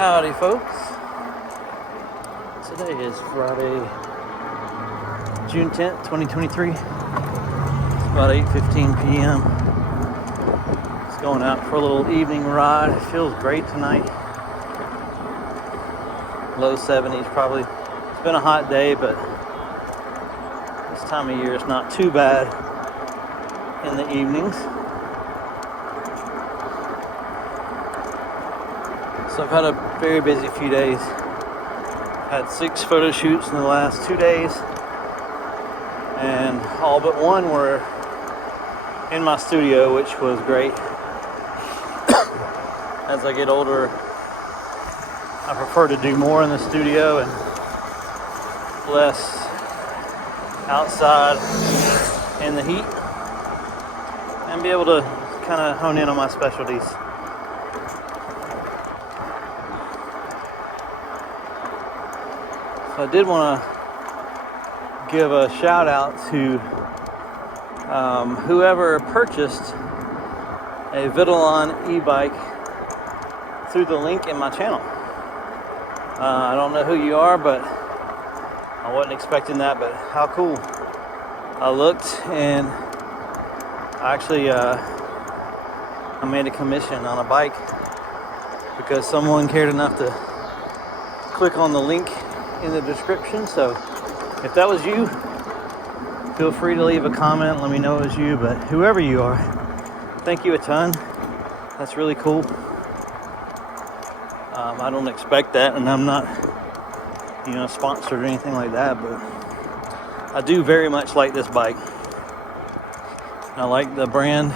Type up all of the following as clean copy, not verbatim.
Howdy folks, today is Friday, June 10th, 2023, it's about 8:15 p.m, just going out for a little evening ride. It feels great tonight, low 70s probably. It's been a hot day, but this time of year it's not too bad in the evenings. So I've had a very busy few days. I've had 6 photo shoots in the last 2 days, and all but one were in my studio, which was great. As I get older, I prefer to do more in the studio and less outside in the heat, and be able to kind of hone in on my specialties. I did want to give a shout out to whoever purchased a Vitilan e-bike through the link in my channel. I don't know who you are, but I wasn't expecting that, but how cool. I looked and actually I made a commission on a bike because someone cared enough to click on the link in the description. So if that was you, feel free to leave a comment, let me know it was you. But whoever you are, thank you a ton. That's really cool. I don't expect that, and I'm not sponsored or anything like that, but I do very much like this bike. I like the brand,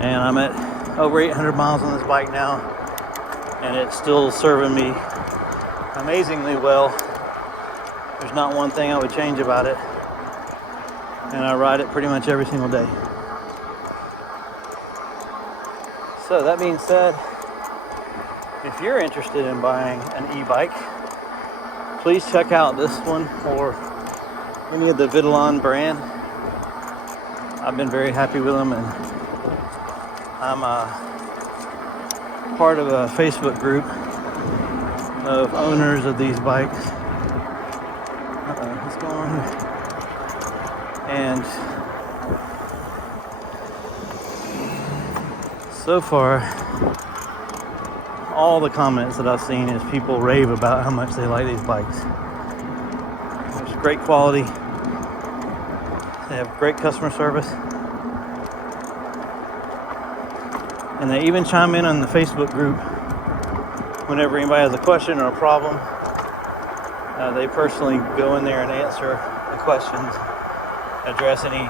and I'm at over 800 miles on this bike now, and it's still serving me amazingly well. There's not one thing I would change about it, and I ride it pretty much every single day. So that being said, if you're interested in buying an e-bike, please check out this one or any of the Vitilan brand. I've been very happy with them, and I'm part of a Facebook group of owners of these bikes. What's going on here? And so far, all the comments that I've seen is people rave about how much they like these bikes. There's great quality. They have great customer service. And they even chime in on the Facebook group whenever anybody has a question or a problem. They personally go in there and answer the questions, address any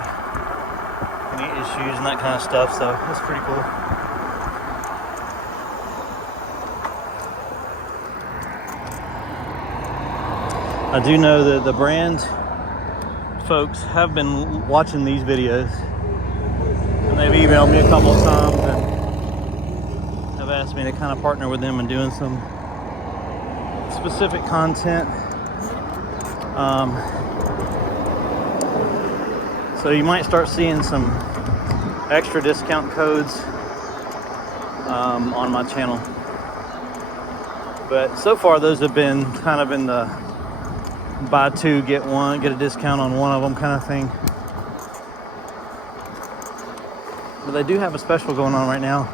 issues and that kind of stuff. So it's pretty cool. I do know that the brand folks have been watching these videos, and they've emailed me a couple of times and have asked me to kind of partner with them in doing some specific content. So you might start seeing some extra discount codes on my channel. But so far those have been kind of in the buy two, get one, get a discount on one of them kind of thing. But they do have a special going on right now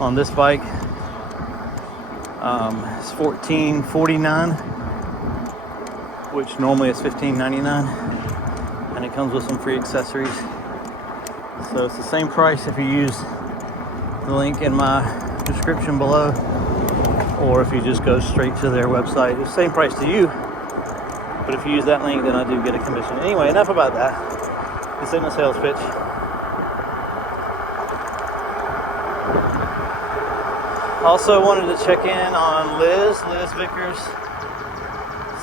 on this bike. It's $14.49, which normally is $15.99, and it comes with some free accessories. So it's the same price if you use the link in my description below, or if you just go straight to their website. It's the same price to you, but if you use that link, then I do get a commission. Anyway, enough about that. This isn't a sales pitch. Also wanted to check in on Liz Vickers,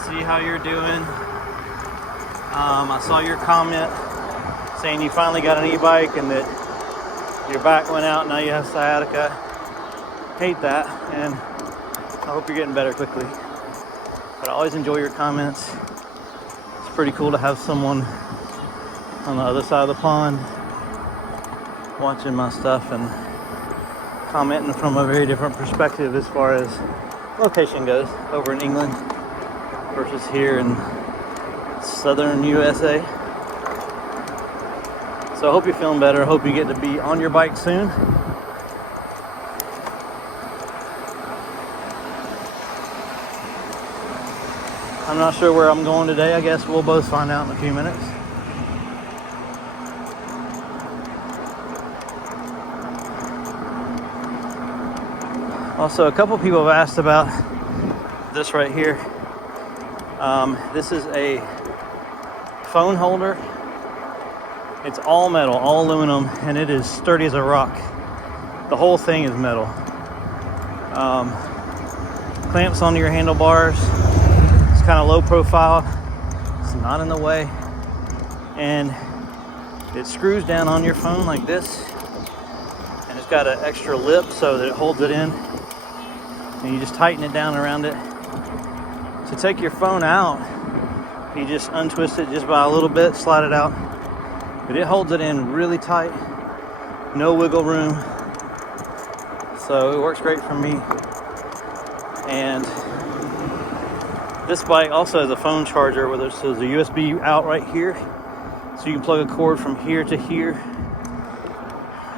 see how you're doing. I saw your comment saying you finally got an e-bike and that your back went out, now you have sciatica. Hate that, and I hope you're getting better quickly. But I always enjoy your comments. It's pretty cool to have someone on the other side of the pond watching my stuff and commenting from a very different perspective as far as location goes over in England versus here in southern USA. So I hope you're feeling better. I hope you get to be on your bike soon. I'm not sure where I'm going today. I guess we'll both find out in a few minutes. Also, a couple people have asked about this right here. This is a phone holder. It's all metal, all aluminum, and it is sturdy as a rock. The whole thing is metal. Clamps onto your handlebars. It's kind of low profile. It's not in the way. And it screws down on your phone like this. And it's got an extra lip so that it holds it in. And you just tighten it down around it. To take your phone out, you just untwist it just by a little bit, slide it out. But it holds it in really tight, no wiggle room. So it works great for me. And this bike also has a phone charger where there's a USB out right here. So you can plug a cord from here to here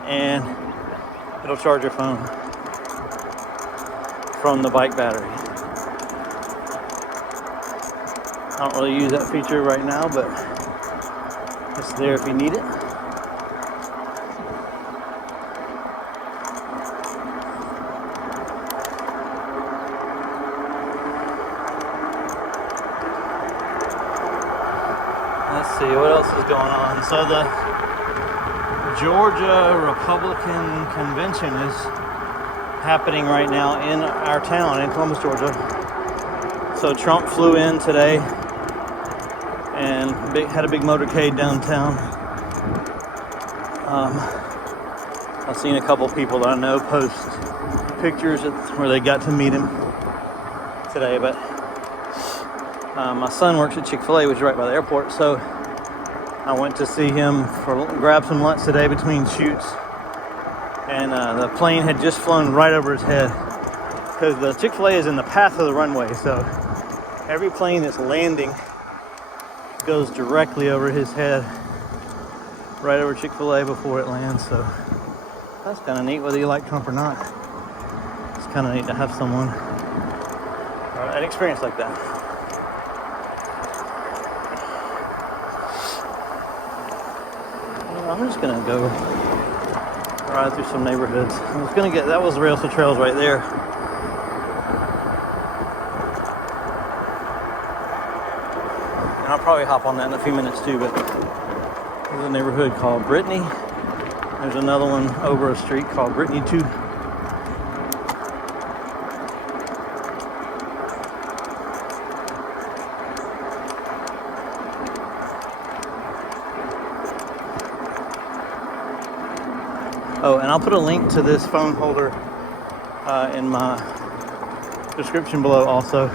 and it'll charge your phone from the bike battery. I don't really use that feature right now, but it's there if you need it. Let's see, what else is going on? So the Georgia Republican Convention is happening right now in our town, in Columbus, Georgia. So Trump flew in today and had a big motorcade downtown. I've seen a couple people that I know post pictures where they got to meet him today, but my son works at Chick-fil-A, which is right by the airport, so I went to see him grab some lunch today between shoots, and the plane had just flown right over his head because the Chick-fil-A is in the path of the runway, so every plane that's landing goes directly over his head, right over Chick-fil-A before it lands. So that's kind of neat, whether you like Trump or not. It's kind of neat to have someone, an experience like that. Well, I'm just gonna go ride through some neighborhoods. I was gonna that was the Rails to Trails right there. I'll probably hop on that in a few minutes too, but there's a neighborhood called Brittany. There's another one over a street called Brittany 2. Oh, and I'll put a link to this phone holder in my description below also.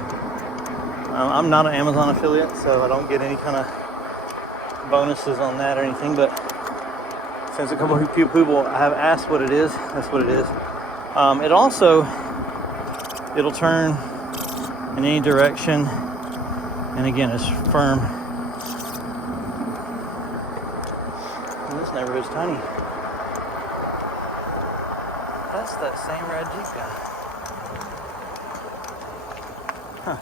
I'm not an Amazon affiliate, so I don't get any kind of bonuses on that or anything, but since a couple of people have asked what it is, that's what it is. It'll turn in any direction, and again, it's firm. And this neighborhood's tiny. That's that same red Jeep guy. Huh.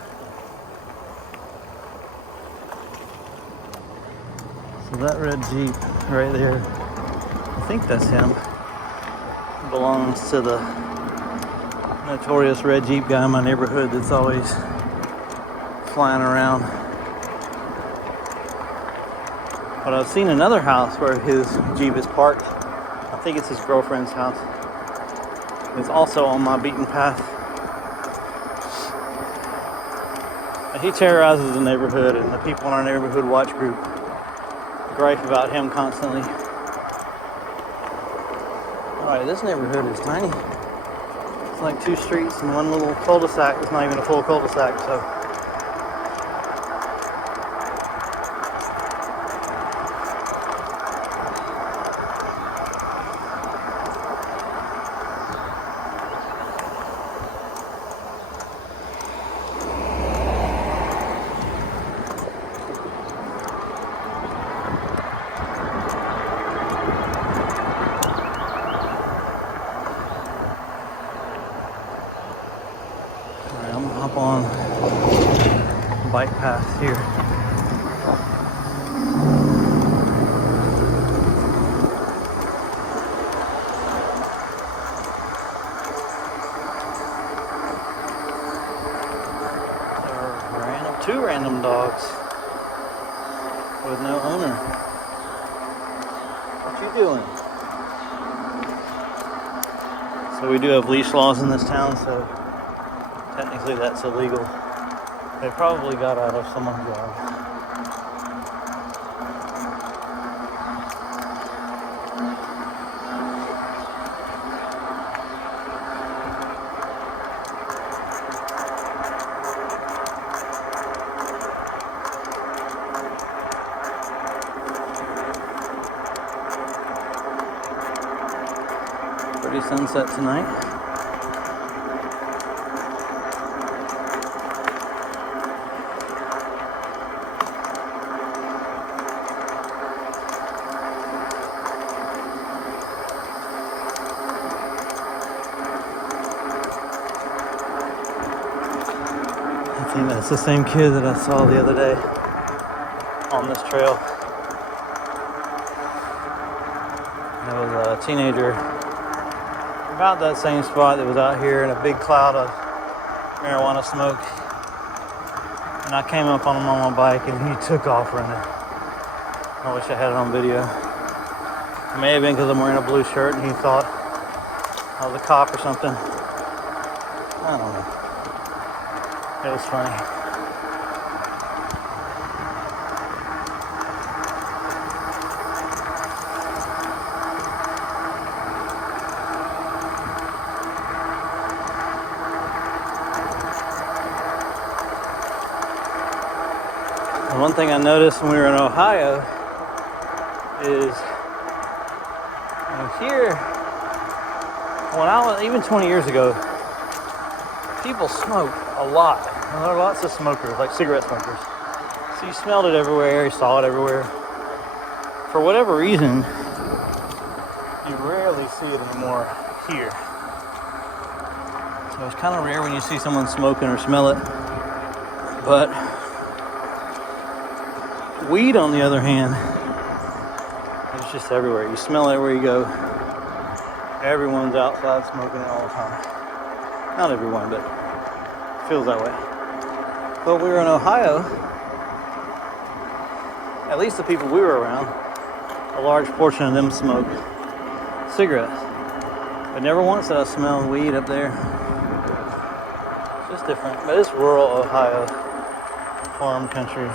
So that red Jeep right there, I think that's him, belongs to the notorious red Jeep guy in my neighborhood that's always flying around. But I've seen another house where his Jeep is parked. I think it's his girlfriend's house. It's also on my beaten path. And he terrorizes the neighborhood, and the people in our neighborhood watch group gripe about him constantly. Alright, this neighborhood is tiny. It's like 2 streets and one little cul-de-sac. It's not even a full cul-de-sac, so. hop on the bike path here. Two random dogs with no owner. What you doing? So we do have leash laws in this town, so technically that's illegal. They probably got out of someone's yard. Pretty sunset tonight. I think that's the same kid that I saw the other day on this trail. There was a teenager about that same spot that was out here in a big cloud of marijuana smoke, and I came up on him on my bike and he took off running. I wish I had it on video. It may have been because I'm wearing a blue shirt and he thought I was a cop or something. I don't know. It was funny. One thing I noticed when we were in Ohio is here, when I was, even 20 years ago, people smoked a lot. And there are lots of smokers, like cigarette smokers. So you smelled it everywhere, you saw it everywhere. For whatever reason, you rarely see it anymore here. So it's kind of rare when you see someone smoking or smell it. But weed, on the other hand, it's just everywhere. You smell it everywhere you go. Everyone's outside smoking it all the time. Not everyone, but it feels that way. But we were in Ohio, at least the people we were around, a large portion of them smoked cigarettes. But never once did I smell weed up there. It's just different. But it's rural Ohio, farm country.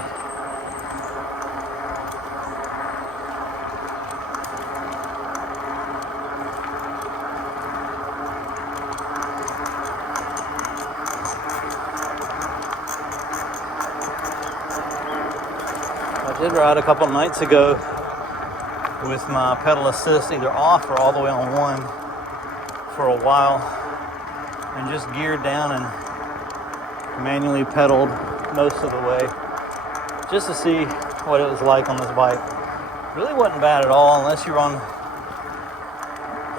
I did ride a couple nights ago with my pedal assist either off or all the way on one for a while, and just geared down and manually pedaled most of the way just to see what it was like on this bike. Really wasn't bad at all, unless you're on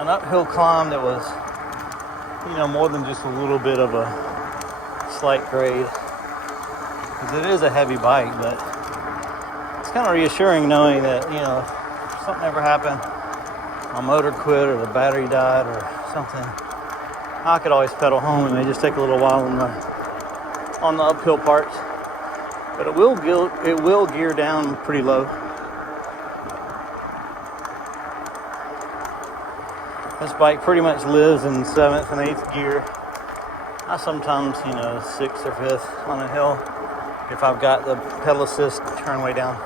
an uphill climb that was, more than just a little bit of a slight grade, because it is a heavy bike. But it's kind of reassuring knowing that, if something ever happened, my motor quit or the battery died or something, I could always pedal home. It may just take a little while on the uphill parts, but it will gear down pretty low. This bike pretty much lives in 7th and 8th gear. I sometimes, 6th or 5th on a hill if I've got the pedal assist turn way down.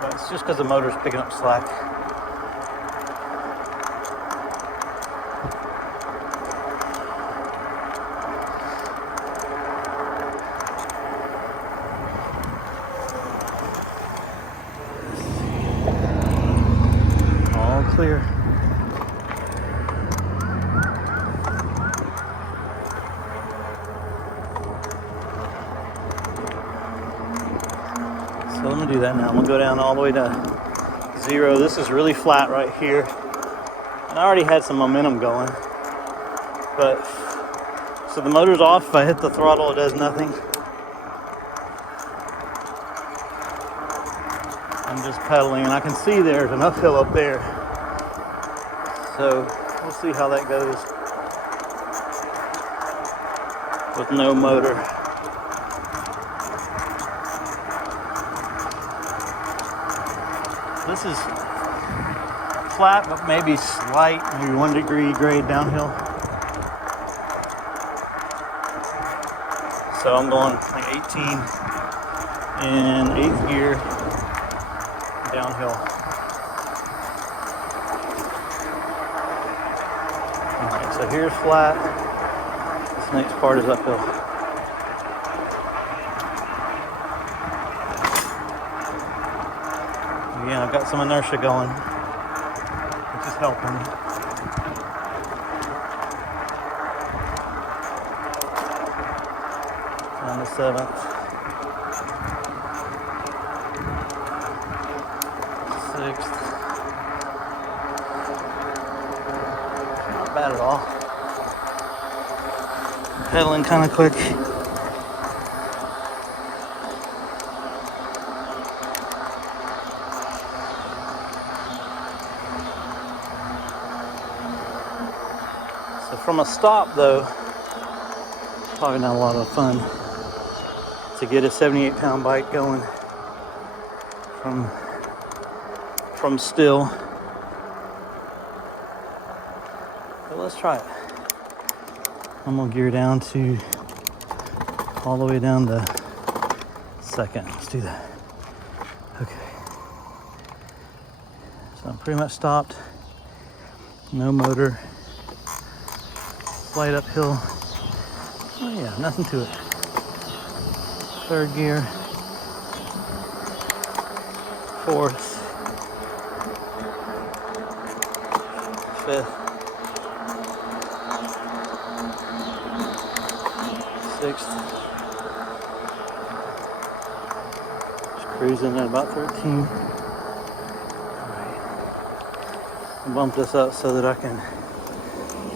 But it's just because the motor's picking up slack. All clear. So let me do that now. I'm gonna go down all the way to 0. This is really flat right here. And I already had some momentum going, but So the motor's off. If I hit the throttle, it does nothing. I'm just pedaling, and I can see there's an uphill up there. So we'll see how that goes with no motor. This is flat, but maybe slight, maybe 1 degree grade downhill. So I'm going like 18 in 8th gear downhill. Alright, so here's flat. This next part is uphill. Again, I've got some inertia going, which is helping. On the 7th. 6th. Not bad at all. Pedaling kind of quick. So from a stop though, probably not a lot of fun to get a 78-pound bike going from still. But let's try it. I'm gonna gear down to all the way down to 2nd. Let's do that. Okay. So I'm pretty much stopped. No motor. Slight uphill. Oh yeah, nothing to it. 3rd gear. 4th. 5th. 6th. Just cruising at about 13. Alright. Bump this up so that I can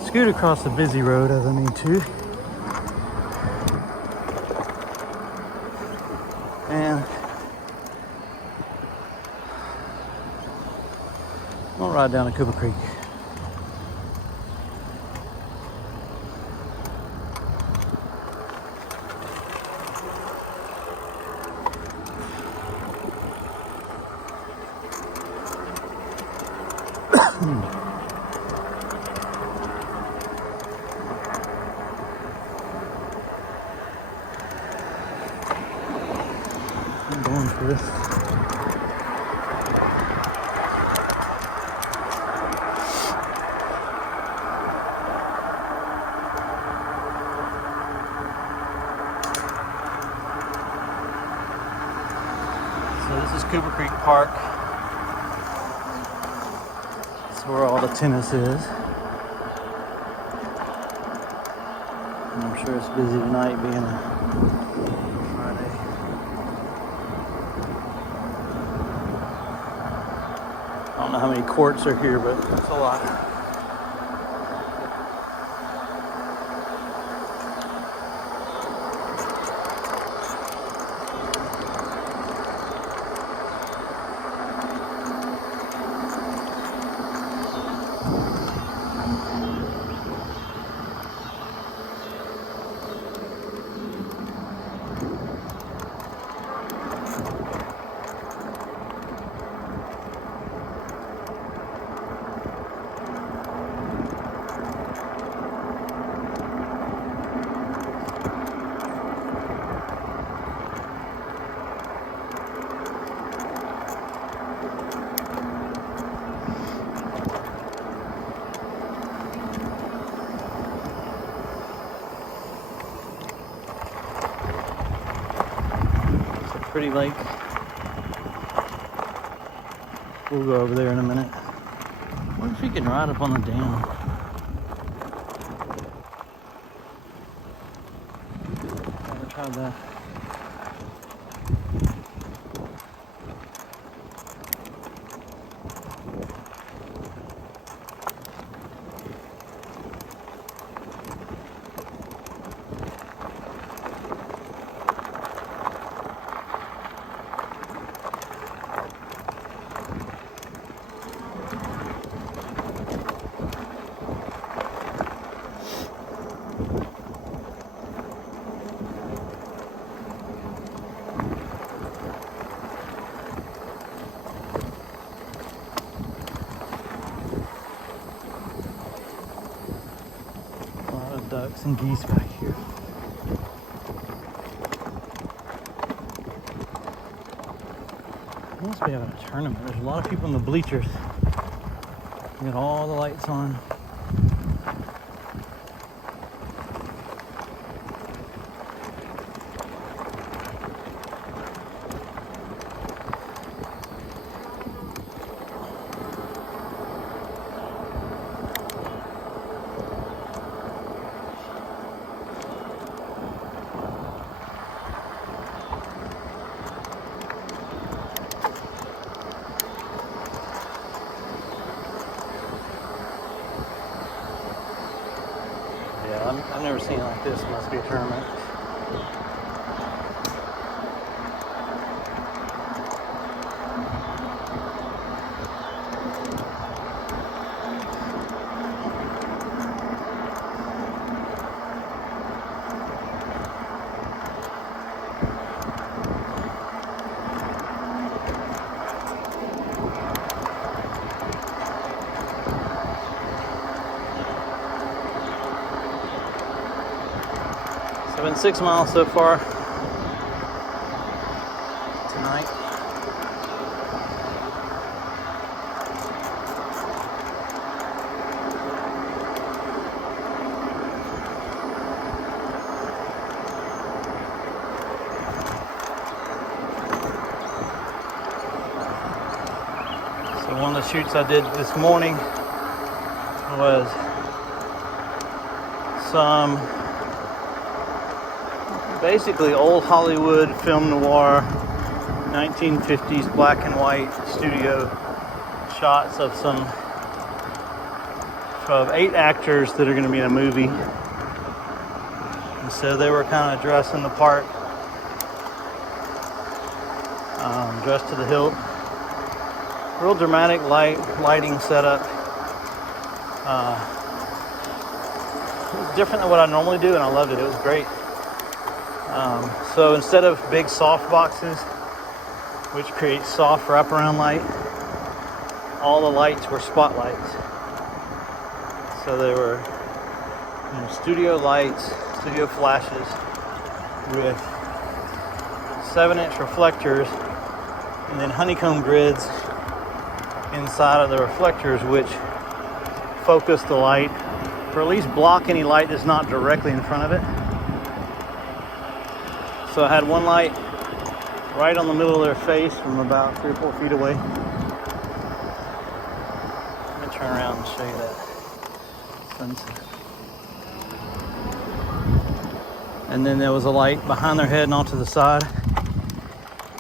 scoot across the busy road as I need to. And I'm gonna ride down to Cooper Creek. I'm going for this. So this is Cooper Creek Park. That's where all the tennis is. And I'm sure it's busy tonight being a Friday. I don't know how many courts are here, but that's a lot. Pretty lake. We'll go over there in a minute. What if we can ride up on the dam? Never tried that. ducks and geese back here. They must be having a tournament. There's a lot of people in the bleachers. You got all the lights on. I've never seen it like this. Must be a tournament. I've been 6 miles so far tonight. So one of the shoots I did this morning was some basically old Hollywood film noir 1950s black and white studio shots of 8 actors that are going to be in a movie. And so they were kind of dressed in the part, dressed to the hilt. Real dramatic lighting setup. It was different than what I normally do, and I loved it. It was great. So instead of big soft boxes, which creates soft wraparound light, all the lights were spotlights. So they were studio lights, studio flashes with 7-inch reflectors and then honeycomb grids inside of the reflectors, which focus the light, or at least block any light that's not directly in front of it. So I had one light right on the middle of their face from about 3 or 4 feet away. Let me turn around and show you that sunset. And then there was a light behind their head and off to the side.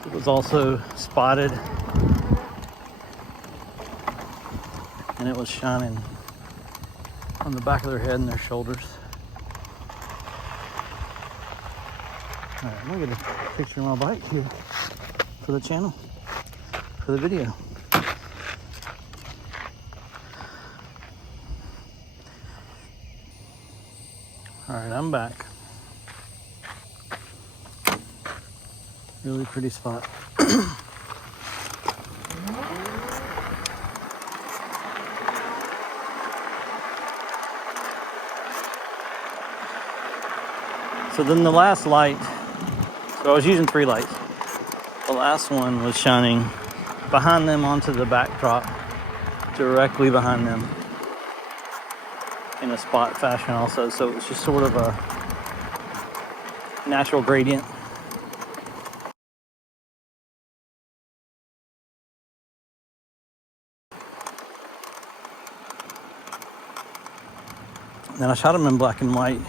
It was also spotted. And it was shining on the back of their head and their shoulders. All right, I'm gonna get a picture of my bike here for the channel, for the video. All right, I'm back. Really pretty spot. So then the last light, so I was using 3 lights. The last one was shining behind them onto the backdrop, directly behind them in a spot fashion also. So it was just sort of a natural gradient. And then I shot them in black and white.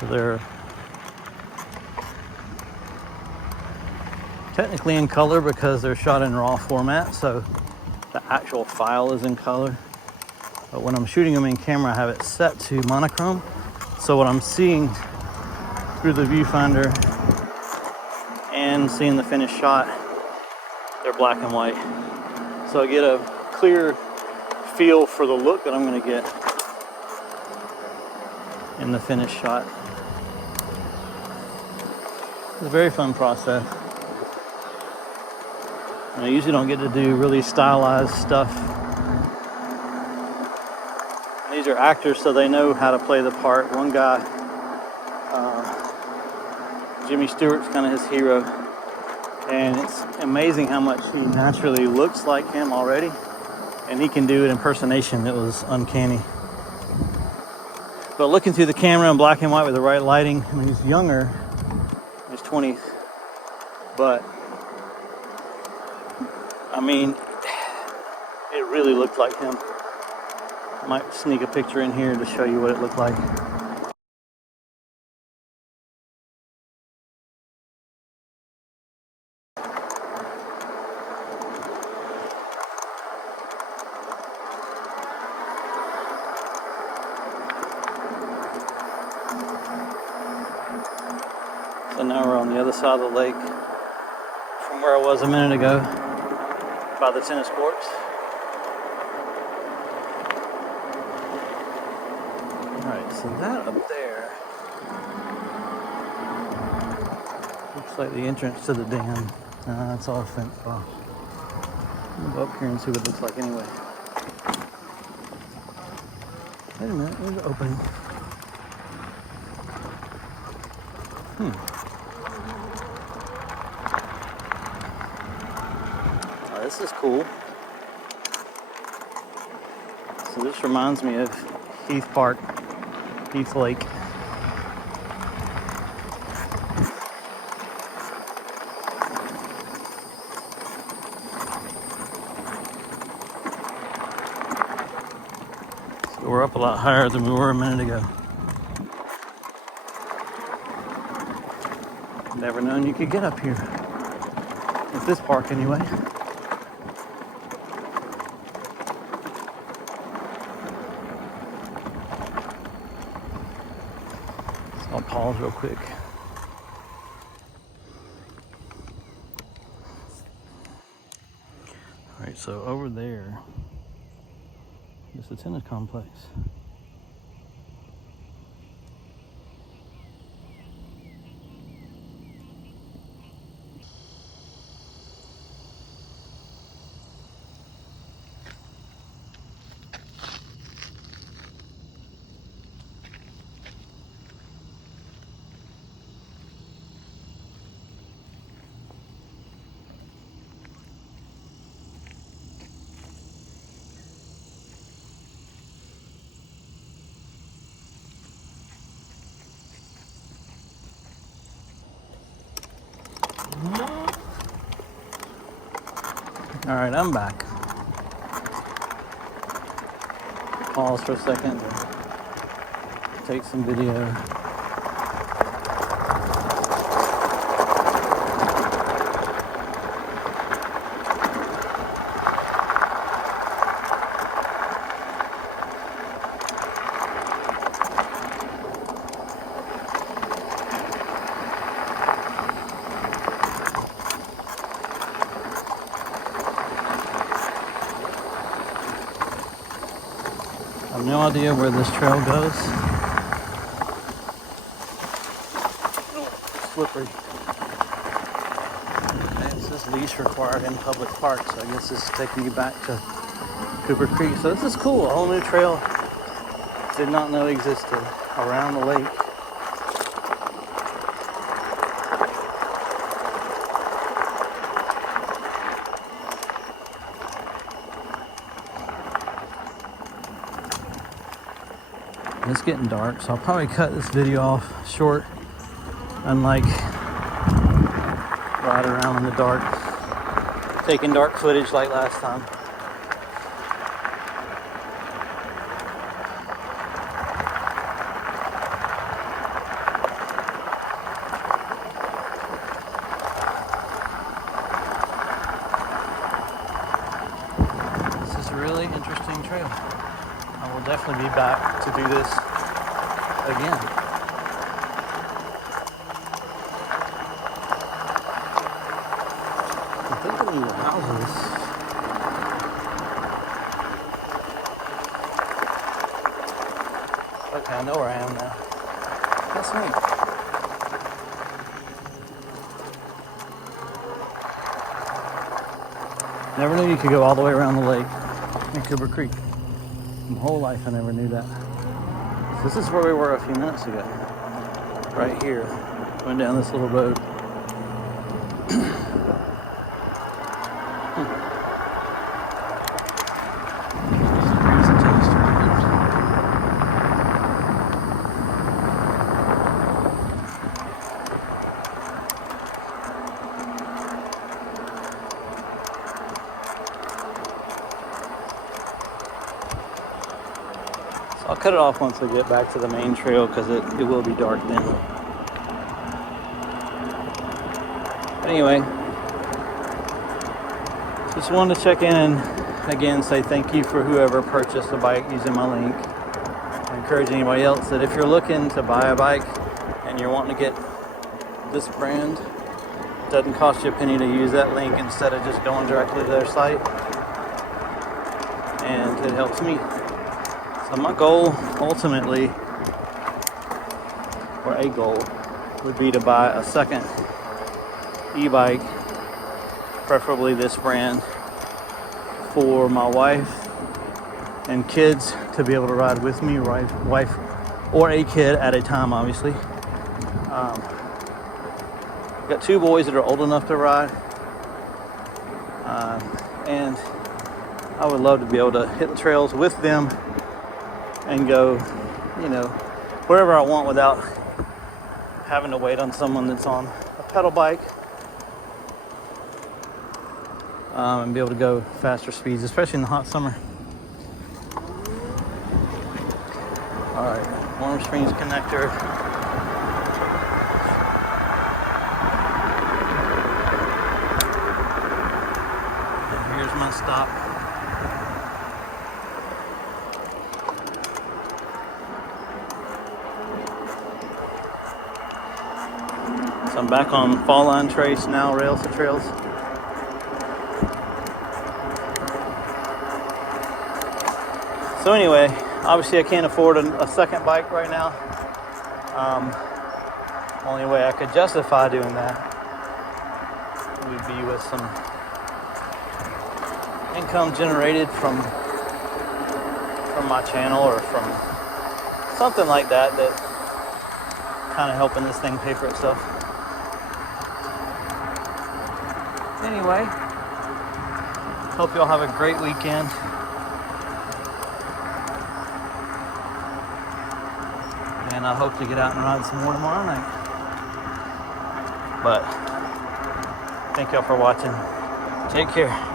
So they're technically in color because they're shot in RAW format, so the actual file is in color. But when I'm shooting them in camera, I have it set to monochrome. So what I'm seeing through the viewfinder and seeing the finished shot, they're black and white. So I get a clear feel for the look that I'm going to get in the finished shot. It's a very fun process. I usually don't get to do really stylized stuff. These are actors, so they know how to play the part. One guy, Jimmy Stewart's kind of his hero, and it's amazing how much he naturally looks like him already, and he can do an impersonation that was uncanny. But looking through the camera in black and white with the right lighting, I mean, he's younger, he's 20s, but I mean, it really looked like him. Might sneak a picture in here to show you what it looked like. So now we're on the other side of the lake from where I was a minute ago by the tennis courts. Alright, so that up there looks like the entrance to the dam. It's all fenced off. I'll go up here and see what it looks like anyway. Wait a minute, there's an opening. Oh, this is cool. So this reminds me of Heath Park, Heath Lake. So we're up a lot higher than we were a minute ago. Never known you could get up here. At this park anyway. So I'll pause real quick. Alright, so over there is the tennis complex. All right, I'm back. Pause for a second to take some video. I have no idea where this trail goes. Slippery. And it says leash required in public parks, so I guess this is taking you back to Cooper Creek. So this is cool, a whole new trail. Did not know existed around the lake. It's getting dark, so I'll probably cut this video off short, unlike ride around in the dark, taking dark footage like last time. This is a really interesting trail. I will definitely be back to do this again. I'm thinking of the houses. Okay, I know where I am now. That's neat. Never knew you could go all the way around the lake in Cooper Creek. My whole life I never knew that. So this is where we were a few minutes ago. Right here. Going down this little road. I'll cut it off once I get back to the main trail because it will be dark then. But anyway, just wanted to check in and again say thank you for whoever purchased a bike using my link. I encourage anybody else that if you're looking to buy a bike and you're wanting to get this brand, it doesn't cost you a penny to use that link instead of just going directly to their site. And it helps me. So my goal, ultimately, or a goal, would be to buy a second e-bike, preferably this brand, for my wife and kids to be able to ride with me, wife or a kid at a time, obviously. Got 2 boys that are old enough to ride, and I would love to be able to hit the trails with them and go, wherever I want without having to wait on someone that's on a pedal bike, and be able to go faster speeds, especially in the hot summer. All right, Warm Springs connector. And here's my stop. So I'm back on Fall Line Trace now, Rails to Trails. So anyway, obviously I can't afford a second bike right now. Only way I could justify doing that would be with some income generated from my channel or from something like that kind of helping this thing pay for itself. Anyway, hope y'all have a great weekend. And I hope to get out and ride some more tomorrow night. But thank y'all for watching. Take care.